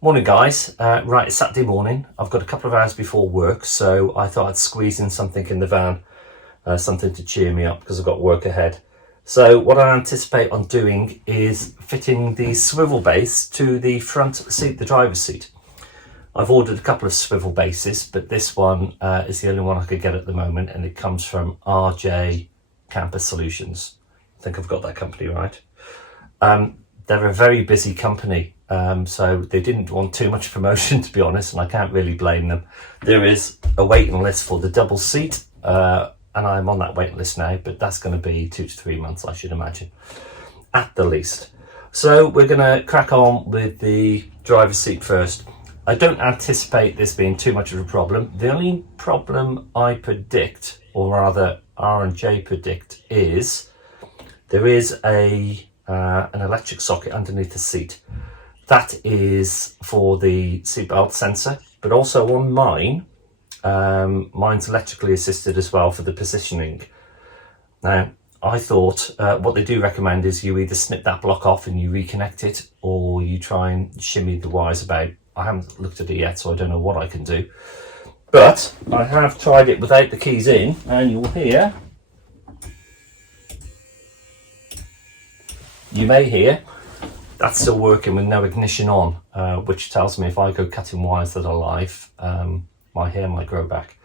Morning guys, right, it's Saturday morning. I've got a couple of hours before work, so I thought I'd squeeze in something in the van, something to cheer me up because I've got work ahead. So what I anticipate on doing is fitting the swivel base to the front seat, the driver's seat. I've ordered a couple of swivel bases, but this one is the only one I could get at the moment, and it comes from RJ Camper Solutions. I think I've got that company right. They're a very busy company. So they didn't want too much promotion, to be honest, and I can't really blame them. There is a waiting list for the double seat, and I'm on that waiting list now, but that's going to be 2 to 3 months, I should imagine, at the least. So we're going to crack on with the driver's seat first. I don't anticipate this being too much of a problem. The only problem I predict, or rather R&J predict, is there is an electric socket underneath the seat. That is for the seatbelt sensor, but also on mine, mine's electrically assisted as well for the positioning. Now, I thought what they do recommend is you either snip that block off and you reconnect it, or you try and shimmy the wires about. I haven't looked at it yet, so I don't know what I can do. But I have tried it without the keys in, and you'll hear, you may hear, that's still working with no ignition on, which tells me if I go cutting wires that are live, my hair might grow back.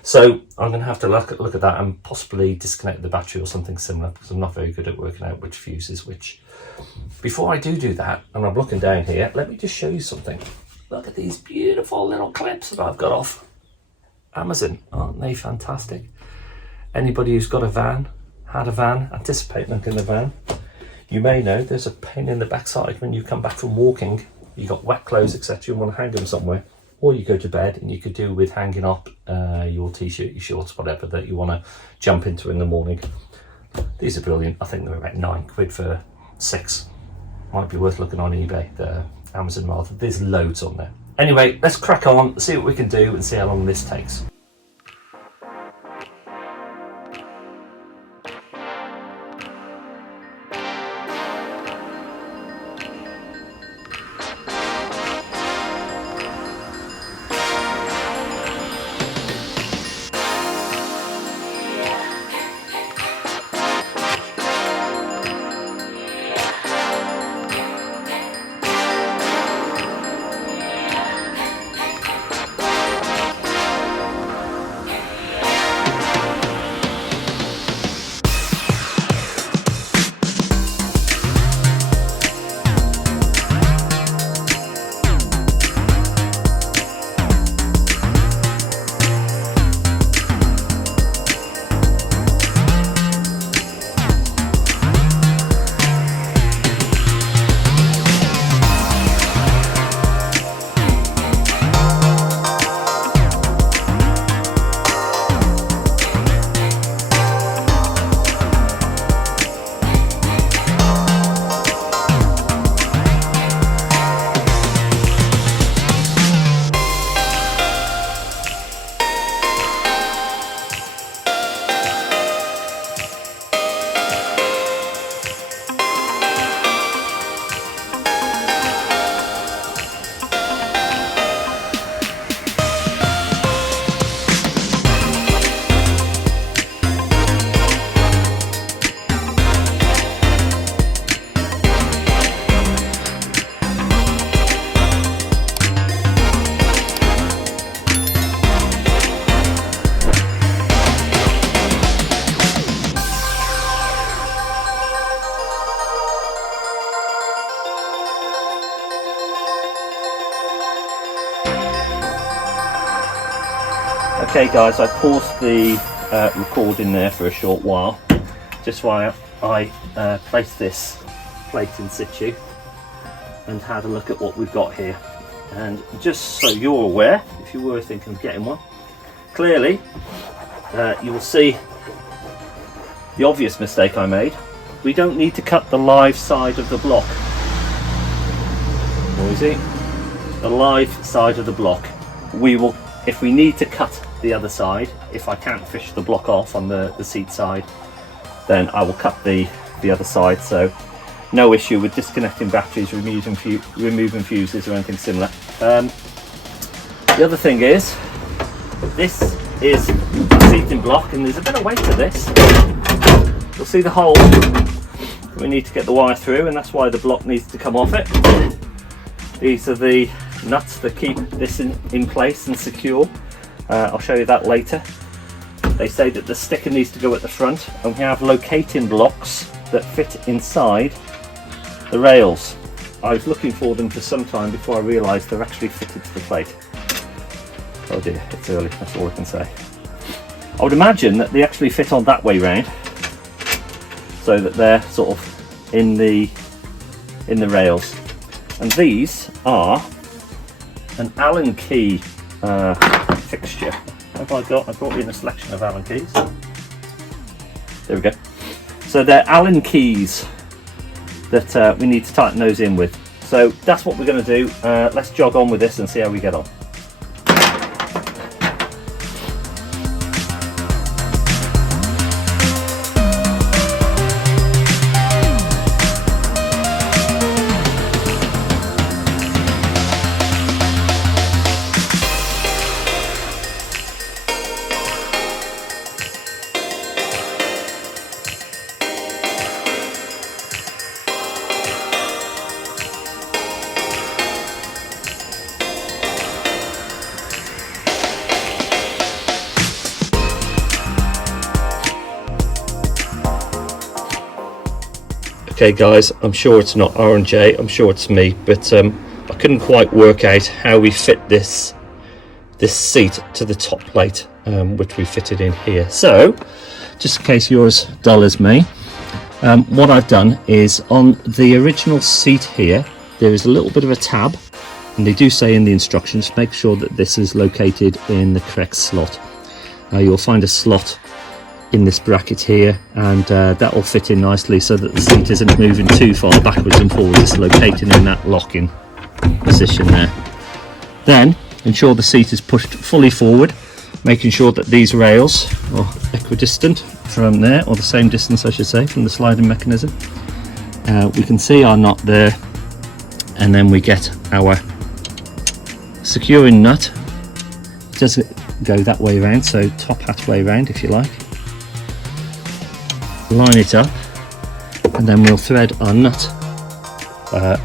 So I'm going to have to look at that and possibly disconnect the battery or something similar, because I'm not very good at working out which fuse is which. Before I do that, and I'm looking down here, let me just show you something. Look at these beautiful little clips that I've got off Amazon. Aren't they fantastic? Anybody who's got a van, had a van, anticipating getting a van, you may know there's a pain in the backside when you come back from walking. You got wet clothes, etc. You want to hang them somewhere, or you go to bed, and you could do with hanging up your t-shirt, your shorts, whatever that you want to jump into in the morning. These are brilliant. I think they're about £9 for 6. Might be worth looking on eBay, the Amazon rather. There's loads on there. Anyway, let's crack on, see what we can do, and see how long this takes. Okay guys, I paused the recording there for a short while, just while I placed this plate in situ and had a look at what we've got here. And just so you're aware, if you were thinking of getting one, clearly you will see the obvious mistake I made. We don't need to cut the live side of the block. Noisy. The live side of the block. We will, if we need to cut the other side, if I can't fish the block off on the seat side, then I will cut the other side. So no issue with disconnecting batteries, removing fuses or anything similar. The other thing is, this is a seating block, and there's a bit of weight to this. You'll see the hole we need to get the wire through, and that's why the block needs to come off it. These are the nuts that keep this in place and secure. I'll show you that later. They say that the sticker needs to go at the front, and we have locating blocks that fit inside the rails. I was looking for them for some time before I realised they're actually fitted to the plate. Oh dear, it's early, that's all I can say. I would imagine that they actually fit on that way round, so that they're sort of in the rails. And these are an Allen key fixture. What have I got? I brought in a selection of Allen keys. There we go. So they're Allen keys that we need to tighten those in with. So that's what we're going to do. Let's jog on with this and see how we get on. Okay guys, I'm sure it's not R&J, I'm sure it's me, but I couldn't quite work out how we fit this seat to the top plate, which we fitted in here. So, just in case you're as dull as me, what I've done is on the original seat here, there is a little bit of a tab, and they do say in the instructions, make sure that this is located in the correct slot. You'll find a slot in this bracket here, and that will fit in nicely so that the seat isn't moving too far backwards and forwards. It's located in that locking position there. Then ensure the seat is pushed fully forward, making sure that these rails are equidistant from there, or the same distance I should say, from the sliding mechanism. We can see our knot there, and then we get our securing nut. It does go that way around, so top hat way around if you like. Line it up, and then we'll thread our nut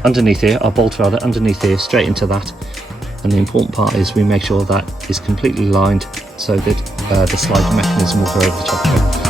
underneath here, our bolt rather, underneath here, straight into that. And the important part is we make sure that is completely lined so that the sliding mechanism will go over the top of it.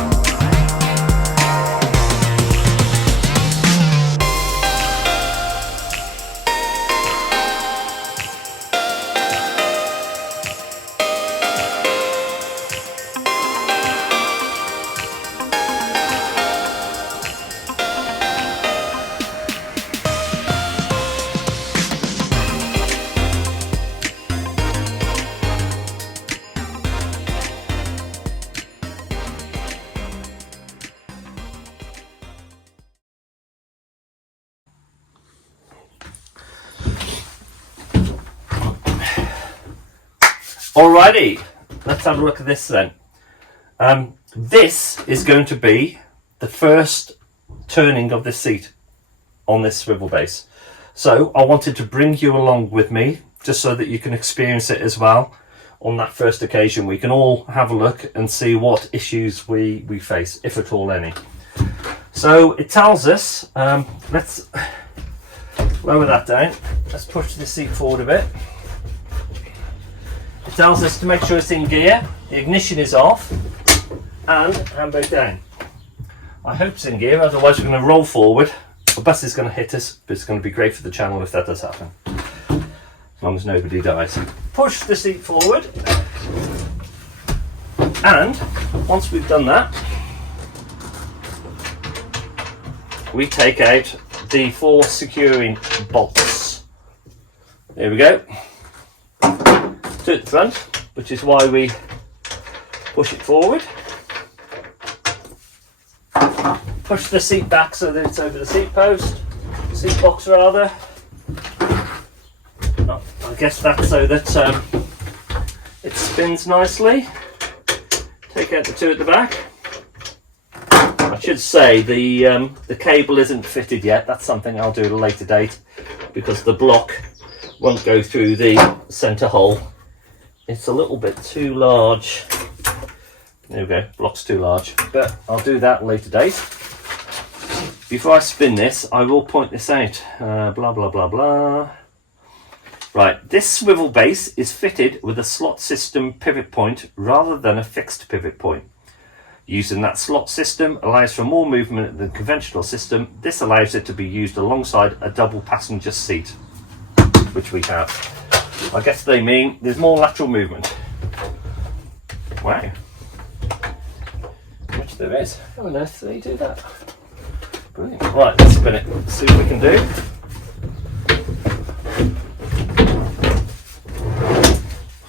Alrighty, let's have a look at this then. This is going to be the first turning of this seat on this swivel base. So I wanted to bring you along with me just so that you can experience it as well on that first occasion. We can all have a look and see what issues we face, if at all any. So it tells us, let's lower that down, let's push the seat forward a bit. It tells us to make sure it's in gear, the ignition is off, and handbrake down. I hope it's in gear, otherwise we're going to roll forward. The bus is going to hit us, but it's going to be great for the channel if that does happen. As long as nobody dies. Push the seat forward, and once we've done that, we take out the 4 securing bolts. There we go. To the front, which is why we push it forward. Push the seat back so that it's over the seat post, seat box rather. Oh, I guess that's so that it spins nicely. Take out the 2 at the back. I should say the cable isn't fitted yet. That's something I'll do at a later date because the block won't go through the centre hole. It's a little bit too large. There we go, block's too large, but I'll do that at a later date. Before I spin this, I will point this out. Blah, blah, blah, blah. Right, this swivel base is fitted with a slot system pivot point rather than a fixed pivot point. Using that slot system allows for more movement than the conventional system. This allows it to be used alongside a double passenger seat, which we have. I guess they mean there's more lateral movement. Wow. Which there is. How on earth do they do that? Brilliant. Right, let's spin it. Let's see what we can do.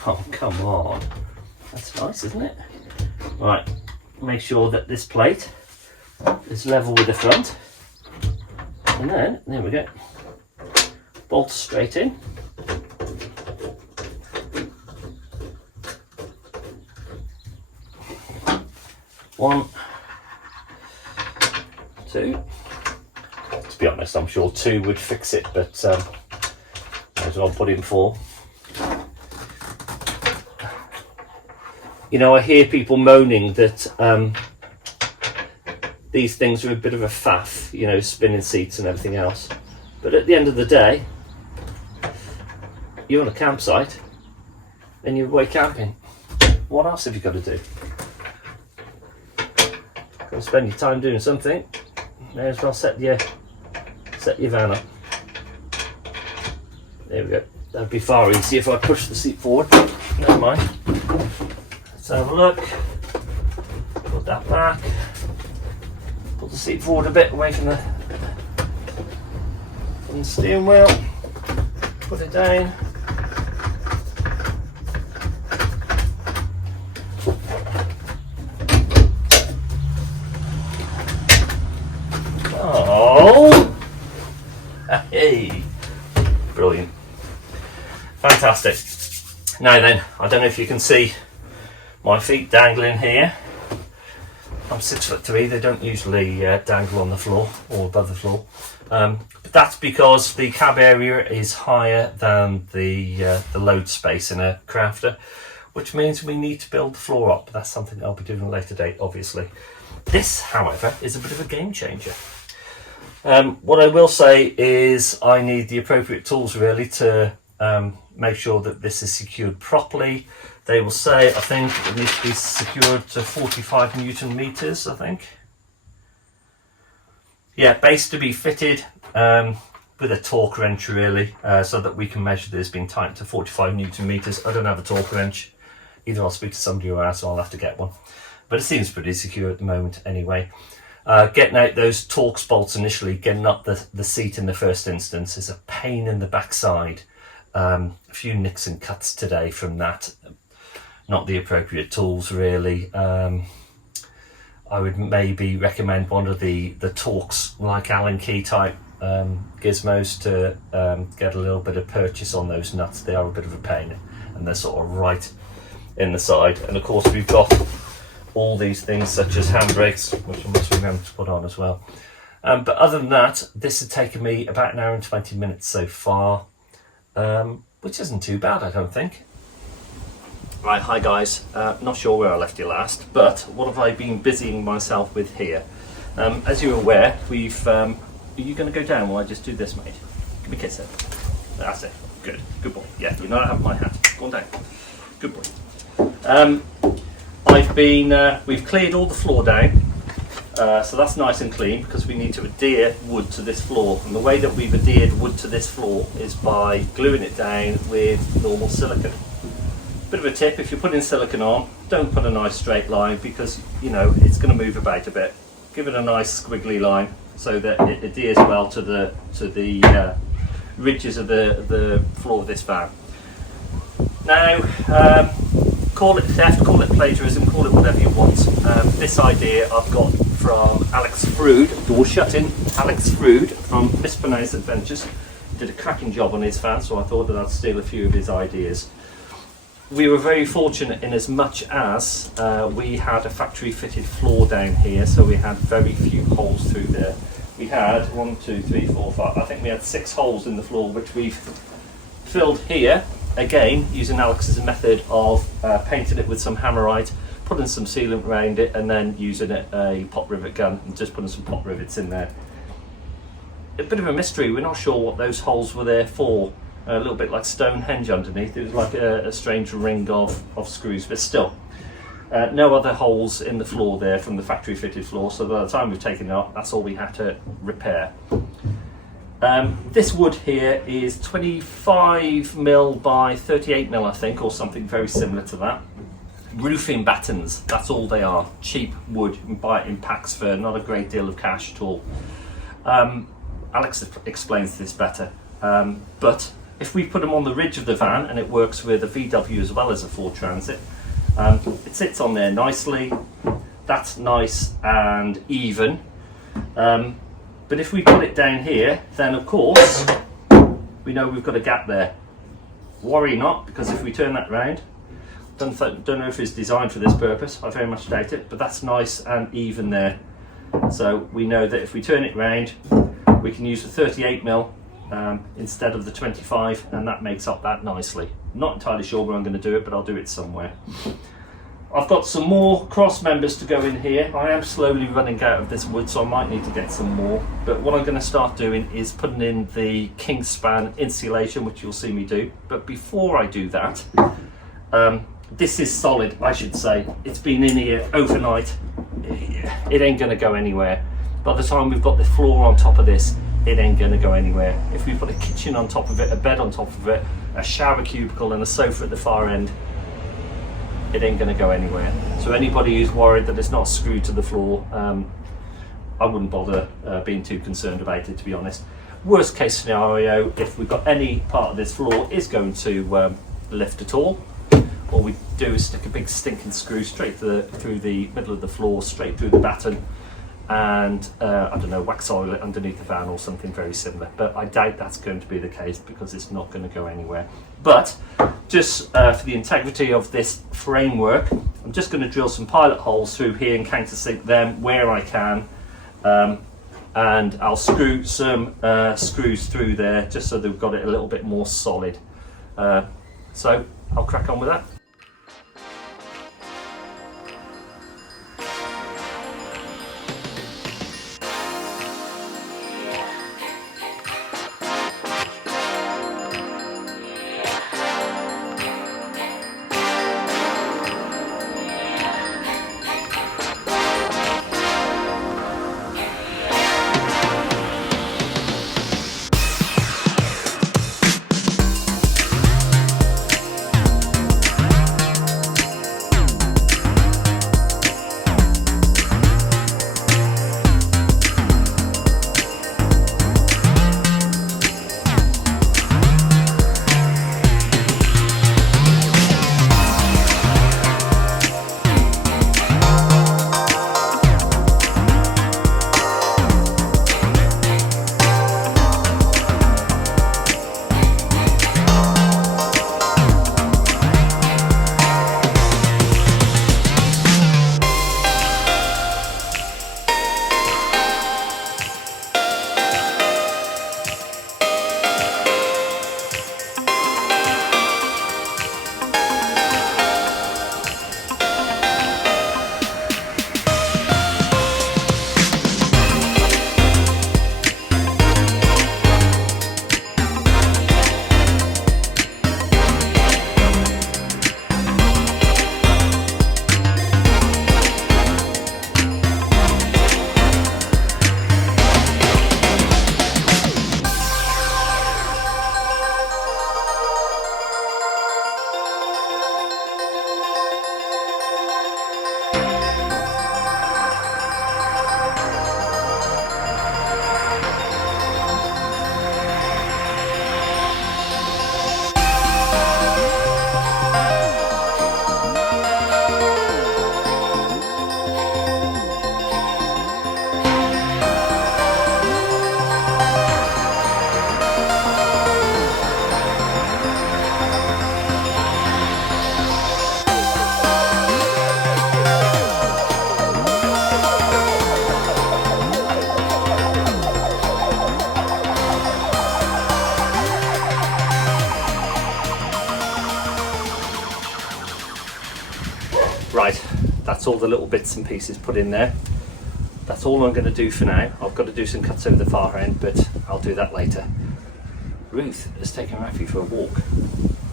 Oh, come on. That's nice, isn't it? Right, make sure that this plate is level with the front. And then, there we go. Bolt straight in. One, two. To be honest, I'm sure two would fix it, but might as well put in four. You know, I hear people moaning that these things are a bit of a faff, you know, spinning seats and everything else. But at the end of the day, you're on a campsite and you're away camping. What else have you got to do? Got to spend your time doing something. May as well set your van up. There we go. That'd be far easier if I push the seat forward. Never mind. Let's have a look. Put that back. Put the seat forward a bit away from the steering wheel. Put it down. Oh! Hey! Brilliant. Fantastic. Now then, I don't know if you can see my feet dangling here. I'm 6'3", they don't usually dangle on the floor or above the floor. But that's because the cab area is higher than the load space in a crafter, which means we need to build the floor up. That's something I'll be doing at a later date, obviously. This, however, is a bit of a game changer. What I will say is I need the appropriate tools really to make sure that this is secured properly. They will say, I think it needs to be secured to 45 Newton meters, I think. Yeah, base to be fitted with a torque wrench really, so that we can measure this being tightened to 45 Newton meters. I don't have a torque wrench. Either I'll speak to somebody or else I'll have to get one. But it seems pretty secure at the moment anyway. Getting out those Torx bolts initially, getting up the seat in the first instance is a pain in the backside. A few nicks and cuts today from that. Not the appropriate tools really. I would maybe recommend one of the Torx, like Allen key type gizmos to get a little bit of purchase on those nuts. They are a bit of a pain and they're sort of right in the side. And of course we've got all these things such as handbrakes, which I must remember to put on as well. But other than that, this has taken me about an hour and 20 minutes so far, which isn't too bad, I don't think. Right, hi guys, not sure where I left you last, but what have I been busying myself with here? As you're aware, we've, are you going to go down while I just do this, mate? Give me a kiss then. That's it, good boy. Yeah, you're not having my hat, go on down. Good boy. We've cleared all the floor down, so that's nice and clean because we need to adhere wood to this floor. And the way that we've adhered wood to this floor is by gluing it down with normal silicone. Bit of a tip, if you're putting silicone on, don't put a nice straight line because, you know, it's going to move about a bit. Give it a nice squiggly line so that it adheres well to the ridges of the floor of this van. Now, call it theft, call it plagiarism, call it whatever you want. This idea I've got from Alex Frood, door shutting. Alex Frood from Mispronounced Adventures did a cracking job on his van, so I thought that I'd steal a few of his ideas. we were very fortunate in as much as we had a factory fitted floor down here, so we had very few holes through there. We had 1, 2, 3, 4, 5, I think we had 6 holes in the floor, which we've filled here, again using Alex's method of painting it with some hammerite, putting some sealant around it, and then using a pot rivet gun and just putting some pot rivets in there. A bit of a mystery, we're not sure what those holes were there for. A little bit like Stonehenge underneath. It was like a strange ring of screws, but still. No other holes in the floor there from the factory fitted floor, so by the time we've taken it out, that's all we had to repair. This wood here is 25mm by 38mm, I think, or something very similar to that. Roofing battens, that's all they are. Cheap wood, you can buy it in packs for not a great deal of cash at all. Alex explains this better, but if we put them on the ridge of the van, and it works with a VW as well as a Ford Transit, it sits on there nicely. That's nice and even. But if we put it down here, then of course we know we've got a gap there. Worry not, because if we turn that round, don't know if it's designed for this purpose, I very much doubt it, but that's nice and even there. So we know that if we turn it round, we can use the 38mm instead of the 25, and that makes up that nicely. Not entirely sure where I'm going to do it, but I'll do it somewhere. I've got some more cross members to go in here. I am slowly running out of this wood, so I might need to get some more, but what I'm going to start doing is putting in the Kingspan insulation, which you'll see me do. But before I do that, this is solid, I should say. It's been in here overnight. It ain't going to go anywhere. By the time we've got the floor on top of this, it ain't going to go anywhere. If we put a kitchen on top of it, a bed on top of it, a shower cubicle and a sofa at the far end, it ain't going to go anywhere. So anybody who's worried that it's not screwed to the floor, I wouldn't bother being too concerned about it, to be honest. Worst case scenario, if we've got any part of this floor is going to lift at all we do is stick a big stinking screw straight through the middle of the floor, straight through the batten, and I don't know, wax oil it underneath the van or something very similar. But I doubt that's going to be the case, because it's not going to go anywhere. But just for the integrity of this framework, I'm just going to drill some pilot holes through here and countersink them where I can, and I'll screw some screws through there just so they've got it a little bit more solid. So I'll crack on with that. Right, that's all the little bits and pieces put in there. That's all I'm going to do for now. I've got to do some cuts over the far end, but I'll do that later. Ruth has taken Rafi for a walk.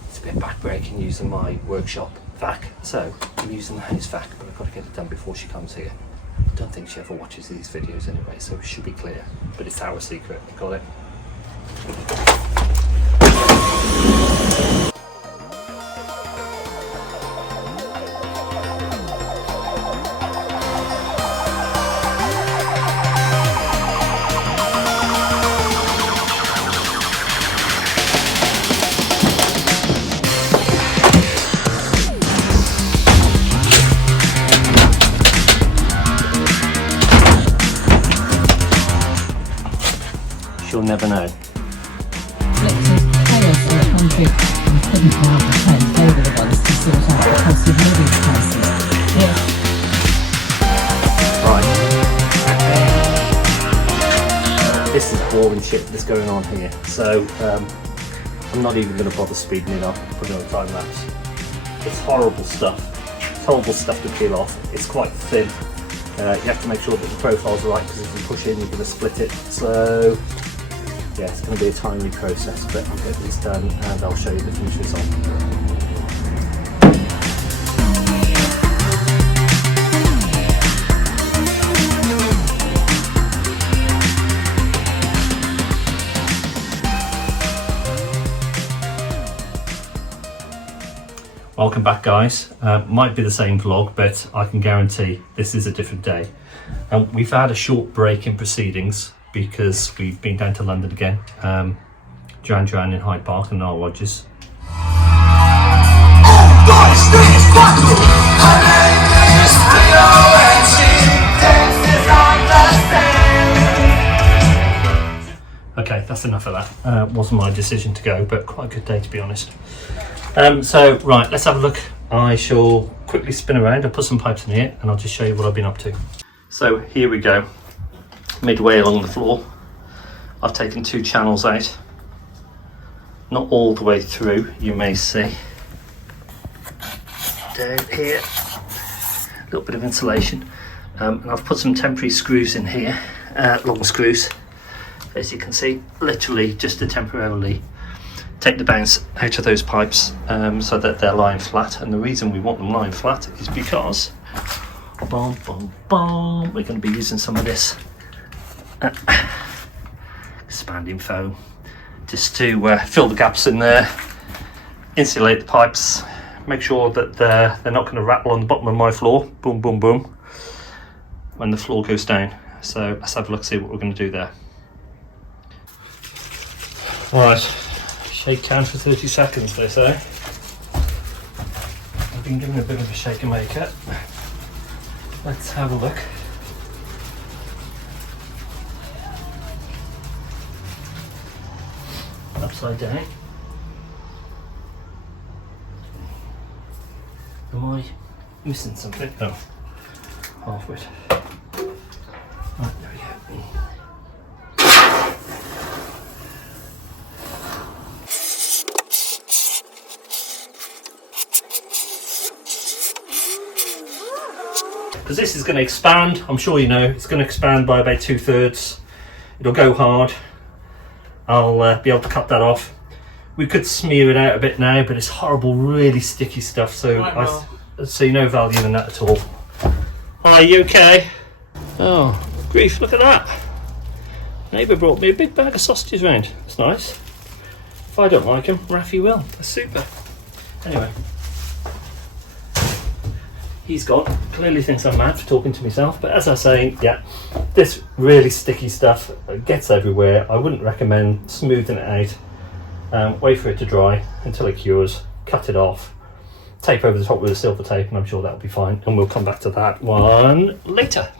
It's a bit backbreaking using my workshop vac, so I'm using the house vac, but I've got to get it done before she comes here. I don't think she ever watches these videos anyway, so it should be clear, but it's our secret. Got it? You'll never know. Right. This is boring shit that's going on here. So I'm not even going to bother speeding it up, putting it on a time lapse. It's horrible stuff. It's horrible stuff to peel off. It's quite thin. You have to make sure that the profile's right, because if you push in, you're going to split it. So yeah, it's going to be a timely process, but I'll get this done and I'll show you the finished result. Welcome back, guys. Might be the same vlog, but I can guarantee this is a different day. We've had a short break in proceedings because we've been down to London again. Duran in Hyde Park and our lodges. Okay, that's enough of that. Wasn't my decision to go, but quite a good day to be honest. So right, let's have a look. I shall quickly spin around. I'll put some pipes in here and I'll just show you what I've been up to. So here we go. Midway along the floor, I've taken 2 channels out, not all the way through, you may see. Down here, a little bit of insulation, and I've put some temporary screws in here, long screws, as you can see, literally just to temporarily take the bounce out of those pipes, so that they're lying flat. And the reason we want them lying flat is because we're going to be using some of this expanding foam just to fill the gaps in there, insulate the pipes, make sure that they're not going to rattle on the bottom of my floor, boom boom boom, when the floor goes down. So let's have a look, see what we're going to do there. Alright, shake can for 30 seconds they say. I've been given a bit of a shake and make it. Let's have a look. Upside down. Am I missing something? Oh, half wit. Right, there we go. Because this is going to expand, I'm sure you know, it's going to expand by about 2/3. It'll go hard. I'll be able to cut that off. We could smear it out a bit now, but it's horrible, really sticky stuff, so I see no value in that at all. Hi, you okay? Oh, grief, look at that. Neighbour brought me a big bag of sausages round. That's nice. If I don't like them, Rafi will. That's super. Anyway. He's gone. Clearly thinks I'm mad for talking to myself, but as I say, yeah, this really sticky stuff gets everywhere. I wouldn't recommend smoothing it out. Wait for it to dry until it cures, cut it off, tape over the top with a silver tape, and I'm sure that'll be fine. And we'll come back to that one later.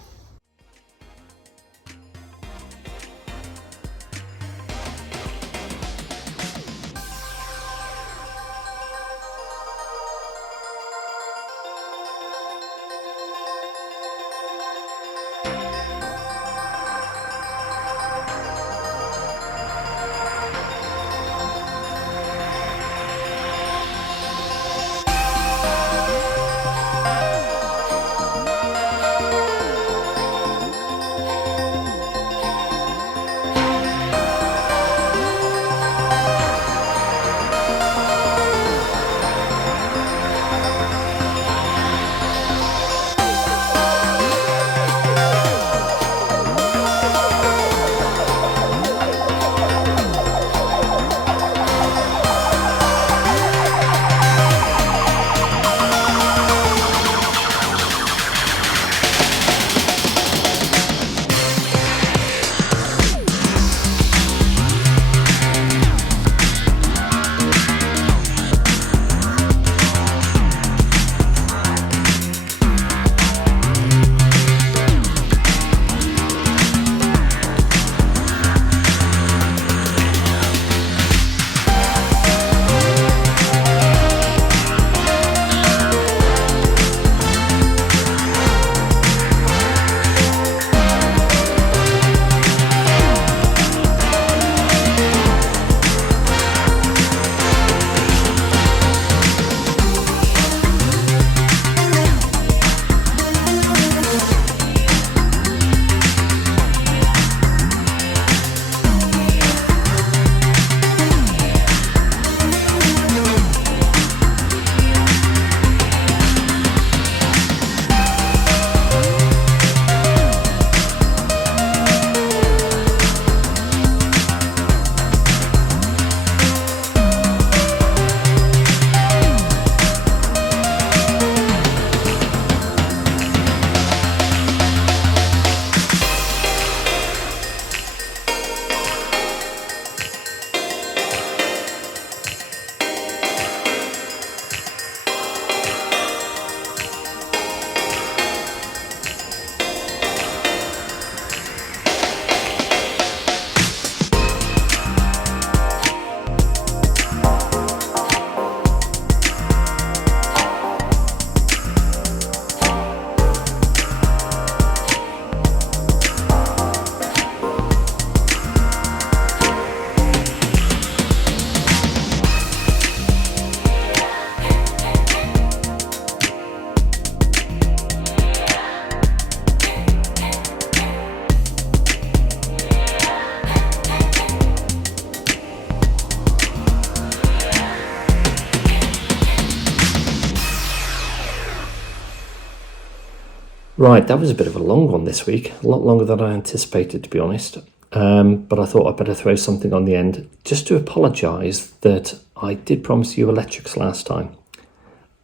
Right, that was a bit of a long one this week, a lot longer than I anticipated, to be honest. But I thought I'd better throw something on the end just to apologise that I did promise you electrics last time.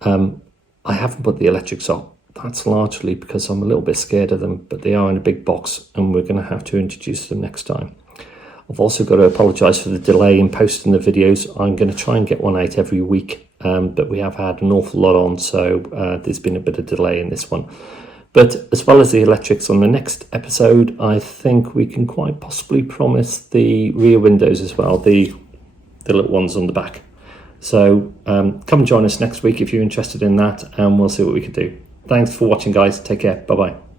I haven't put the electrics on. That's largely because I'm a little bit scared of them, but they are in a big box and we're going to have to introduce them next time. I've also got to apologise for the delay in posting the videos. I'm going to try and get one out every week, but we have had an awful lot on, so there's been a bit of delay in this one. But as well as the electrics on the next episode, I think we can quite possibly promise the rear windows as well, the little ones on the back. So come and join us next week if you're interested in that, and we'll see what we can do. Thanks for watching, guys. Take care. Bye-bye.